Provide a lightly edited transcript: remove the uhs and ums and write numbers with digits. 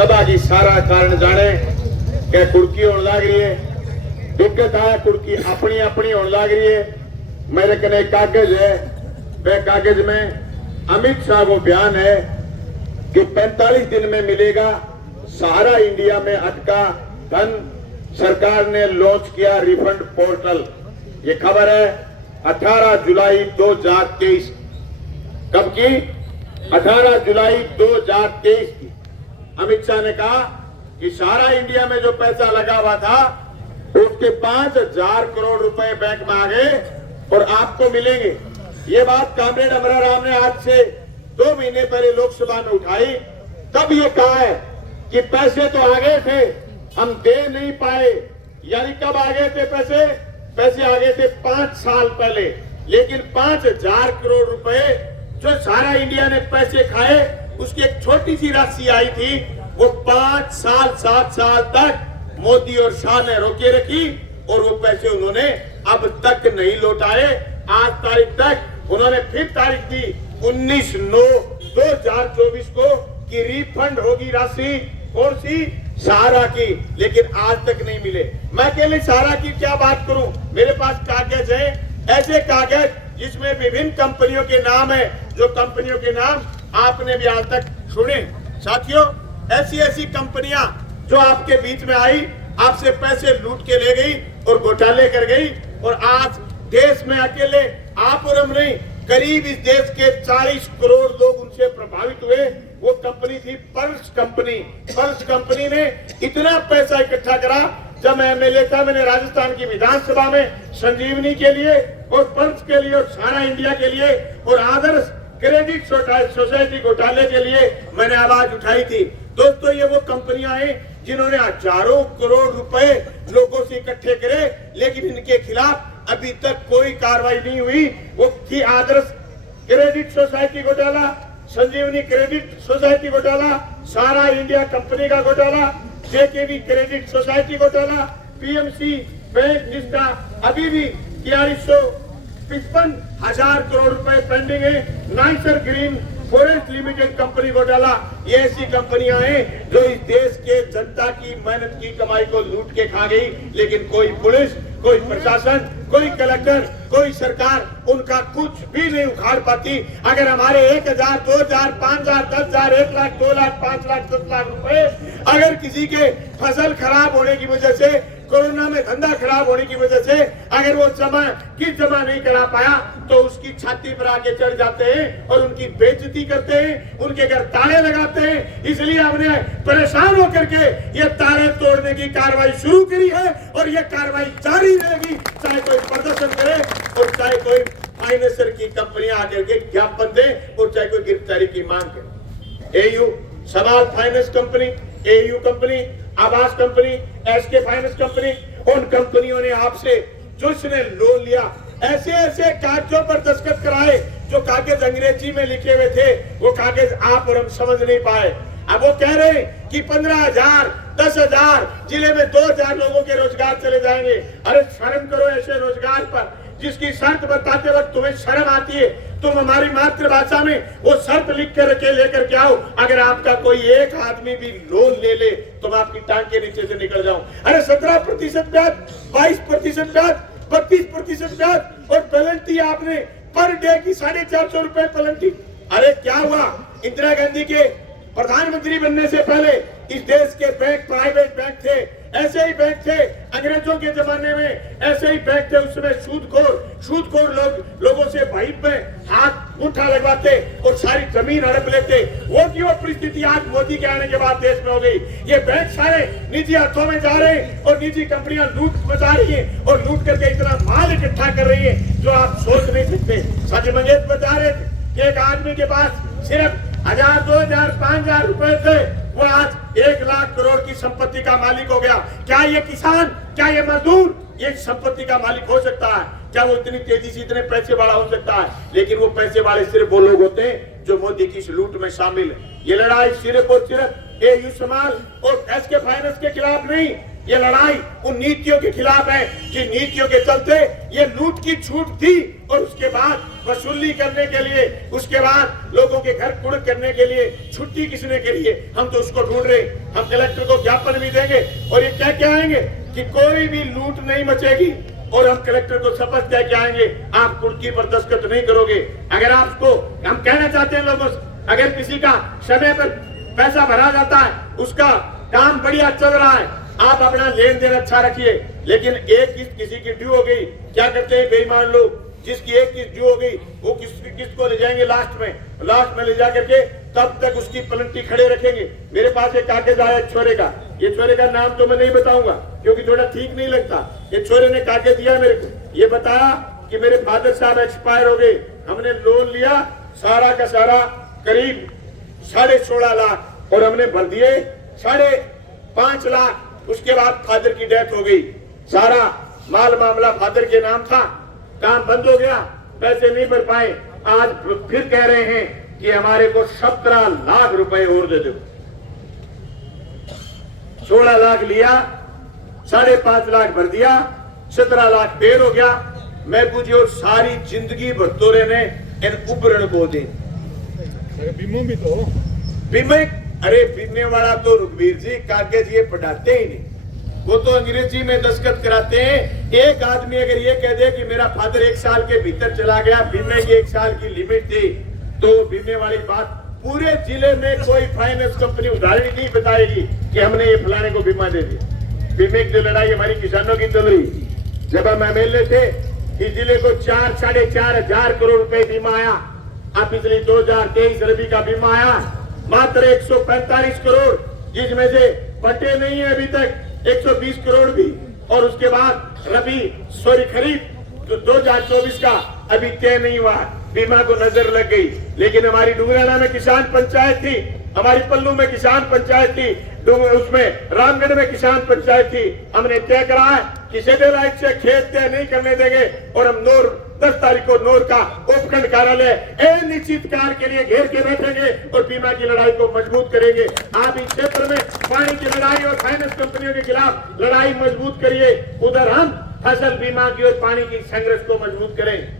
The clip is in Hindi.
सभा की सारा कारण जाने के कुड़की होने लग रही है, दिक्कत है कुड़की अपनी अपनी होने लग रही है। मेरे कने कागज है, वह कागज में अमित शाह को बयान है कि 45 दिन में मिलेगा सहारा इंडिया में अटका धन, सरकार ने लॉन्च किया रिफंड पोर्टल। ये खबर है 18 जुलाई 2023 कब की? 18 जुलाई 2023 की। अमित शाह ने कहा कि सहारा इंडिया में जो पैसा लगा हुआ था उसके 5000 करोड़ रुपए बैंक में आ गए और आपको मिलेंगे। ये बात कामरेड अमरा राम ने आज से 2 महीने पहले लोकसभा में उठाई। तब ये कहा है कि पैसे तो आ गए थे, हम दे नहीं पाए। यानी कब आ गए थे पैसे? पैसे आ गए थे 5 साल पहले, लेकिन 5000 करोड़ रुपए जो सारा इंडिया ने पैसे खाए उसकी एक छोटी सी राशि आई थी, वो 5 साल 7 साल तक मोदी और शाह ने रोके रखी और वो पैसे उन्होंने अब तक नहीं लौटाए। आज तारीख तक उन्होंने फिर तारीख दी 19/9/2024 को कि रिफंड होगी राशि, कौन सी? सहारा की, लेकिन आज तक नहीं मिले। मैं अकेले सहारा की क्या बात करूं, मेरे पास कागज है, ऐसे कागज जिसमें विभिन्न कंपनियों के नाम है, जो कंपनियों के नाम आपने भी आज तक सुने। साथियों, ऐसी ऐसी कंपनियां जो आपके बीच में आई, आपसे पैसे लूट के ले गई और घोटाले कर गई, और आज देश में अकेले आप और हम नहीं, करीब इस देश के 40 करोड़ लोग उनसे प्रभावित हुए। वो कंपनी थी पल्स कंपनी। पल्स कंपनी ने इतना पैसा इकट्ठा करा, जब मैं एमएलए था मैंने राजस्थान की विधानसभा में संजीवनी के लिए और पल्स के लिए और सारा इंडिया के लिए और आदर्श क्रेडिट सोसाइटी घोटाले के लिए मैंने आवाज उठाई थी। दोस्तों, ये वो कंपनियां हैं जिन्होंने हजारों करोड़ रुपए लोगों से इकट्ठे करे, लेकिन इनके खिलाफ अभी तक कोई कार्रवाई नहीं हुई। वो थी आदर्श क्रेडिट सोसाइटी घोटाला, संजीवनी क्रेडिट सोसाइटी घोटाला, सारा इंडिया कंपनी का घोटाला, जेकेबी क्रेडिट सोसाइटी घोटाला, पीएमसी बैंक जिसका अभी भी 4355,000 करोड़ रुपए पेंडिंग है, nicer green forest limited company घोटाला। ये ऐसी कंपनियां हैं जो इस देश के जनता की मेहनत की कमाई को लूट के खा गई, लेकिन कोई पुलिस, कोई प्रशासन, कोई कलेक्टर, कोई सरकार उनका कुछ भी नहीं उखाड़ पाती। अगर हमारे 1000, 2000, 5000, 10,000, 1 लाख, 2 लाख, 5 लाख, 10 लाख रुपए अगर किसी के फसल खराब होने की वजह से, कोरोना में धंधा खराब होने की वजह से अगर वो जमा नहीं करा पाया, तो उसकी छाती पर आके चढ़ जाते हैं और उनकी बेइज्जती करते हैं, उनके घर ताले लगाते हैं। इसलिए हमने परेशान होकर के ये ताले तोड़ने की कार्रवाई शुरू करी है और ये कार्रवाई जारी रहेगी, चाहे कोई प्रदर्शन करे और चाहे कोई फाइनेंसर की कंपनियां आकर के ज्ञापन दे और चाहे कोई गिरफ्तारी की मांग करे। एयू समाज फाइनेंस कंपनी, एयू कंपनी, आवास कंपनी, एसके फाइनेंस कंपनी, उन कंपनियों ने आपसे जिसने लोन लिया ऐसे ऐसे कागजों पर दस्तखत कराए जो कागज अंग्रेजी में लिखे हुए थे, वो कागज आप और हम समझ नहीं पाए। अब वो कह रहे हैं कि 15,000, 10,000 जिले में 2,000 लोगों के रोजगार चले जाएंगे। अरे शर्म करो ऐसे रोजगार पर, जिसकी शर्त बताते वक्त तुम्हें शर्म आती है। तुम हमारी मातृभाषा में वो शर्त लिख कर के लेकर के आओ, अगर आपका कोई एक आदमी भी लोन ले ले तो मैं आपकी टांग के नीचे से निकल जाऊं। अरे 17% ब्याज, 22% ब्याज, 32% ब्याज और पेनल्टी आपने पर डे की 450 रुपए पेनल्टी। अरे क्या हुआ? इंदिरा गांधी के प्रधानमंत्री बनने से पहले इस देश के बैंक प्राइवेट बैंक थे, ऐसे ही बैंक थे अंग्रेजों के जमाने में, ऐसे ही बैंक थे उसमें सूदखोर लोगों से भाई में हाथ उठा लगवाते और सारी जमीन हड़प लेते। वो की वो परिस्थिति आज मोदी के आने के बाद देश में हो गई। ये बैंक सारे निजी हाथों में जा रहे हैं और निजी कंपनियां लूट मचा रही है और लूट करके इतना माल इकट्ठा कर रही है जो आप सोच नहीं सकते। सच मंगेश बता रहे थे कि एक आदमी के पास सिर्फ 1000, 2000, 5000 रुपए थे, वो आज 1 लाख करोड़ की संपत्ति का मालिक हो गया। क्या ये किसान, क्या ये मजदूर ये संपत्ति का मालिक हो सकता है? क्या वो इतनी तेजी से इतने पैसे वाला हो सकता है? लेकिन वो पैसे वाले सिर्फ वो लोग होते हैं जो मोदी की इस लूट में शामिल है। ये लड़ाई सिर्फ और सिर्फ एयू समाज और एसके फाइनेंस के खिलाफ नहीं, ये लड़ाई उन नीतियों के खिलाफ है जिन नीतियों के चलते ये लूट की छूट थी और उसके बाद वसूली करने के लिए, उसके बाद लोगों के घर कुड़ करने के लिए छुट्टी किसने के लिए, हम तो उसको ढूंढ रहे। हम कलेक्टर को ज्ञापन भी देंगे और ये कह के आएंगे कि कोई भी लूट नहीं मचेगी और हम कलेक्टर को शपथ दे के आएंगे आप कुर्की पर दस्तखत नहीं करोगे। अगर आपको हम कहना चाहते हैं लोगों से, अगर किसी का समय पर पैसा भरा जाता है, उसका काम बढ़िया चल रहा है, आप अपना लेन देन अच्छा रखिए, लेकिन एक किस्त किसी की ड्यू हो गई, क्या करते हैं बेईमान लोग, जिसकी एक किस्त ड्यू हो गई वो किस्त को ले जाएंगे लास्ट में ले जाकर के तब तक उसकी पेनल्टी खड़े रखेंगे। मेरे पास एक कागज आया छोरे का, ये छोरे का नाम तो मैं नहीं बताऊंगा क्योंकि थोड़ा ठीक नहीं लगता। ये छोरे ने कागज दिया मेरे को, ये बताया कि मेरे फादर साहब एक्सपायर हो गए, हमने लोन लिया सारा का सारा करीब 16.5 लाख और हमने भर दिए 5.5 लाख। उसके बाद फादर की डेथ हो गई, सारा माल मामला फादर के नाम था, काम बंद हो गया, पैसे नहीं भर पाए। आज फिर कह रहे हैं कि हमारे को 17 लाख रुपए और दे दो। 16 लाख लिया, 5.5 लाख भर दिया, 17 लाख देर हो गया। मैं पूछियो सारी जिंदगी भरतोरे ने इन उबरण को दे बीमो भी तो बीमे, अरे बीमे वाला तो रुकबीर जी कागज ये पढ़ाते ही नहीं, वो तो अंग्रेजी में दस्तखत कराते हैं। एक आदमी अगर ये कह दे कि मेरा फादर 1 साल के भीतर चला गया, बीमे की 1 साल की लिमिट थी, तो बीमे वाली बात पूरे जिले में कोई फाइनेंस कंपनी उदाहरण नहीं बताएगी कि हमने ये फलाने को बीमा दे दिया। बीमे की लड़ाई हमारी किसानों की चल रही, जब हम MLA थे इस जिले को 4-4.5 हजार करोड़ रुपए बीमा आया। अब पिछले 2023 रबी का बीमा आया मात्र 145 करोड़, जिसमें से बटे नहीं है अभी तक 120 करोड़ भी, और उसके बाद खरीफ तो 2024 का अभी तय नहीं हुआ, बीमा को नजर लग गई। लेकिन हमारी डुंगराना में किसान पंचायत थी, हमारी पल्लू में किसान पंचायत थी, उसमें रामगढ़ में किसान पंचायत थी, हमने तय करा है कि सैटेलाइट से खेत तय नहीं करने देंगे और हम 10 तारीख को नोर का उपखंड कार्यालय अनिश्चित काल के लिए घेर के बैठेंगे और बीमा की लड़ाई को मजबूत करेंगे। आप इस क्षेत्र में पानी की लड़ाई और फाइनेंस कंपनियों के खिलाफ लड़ाई मजबूत करिए, उधर हम फसल बीमा की और पानी की संघर्ष को मजबूत करें।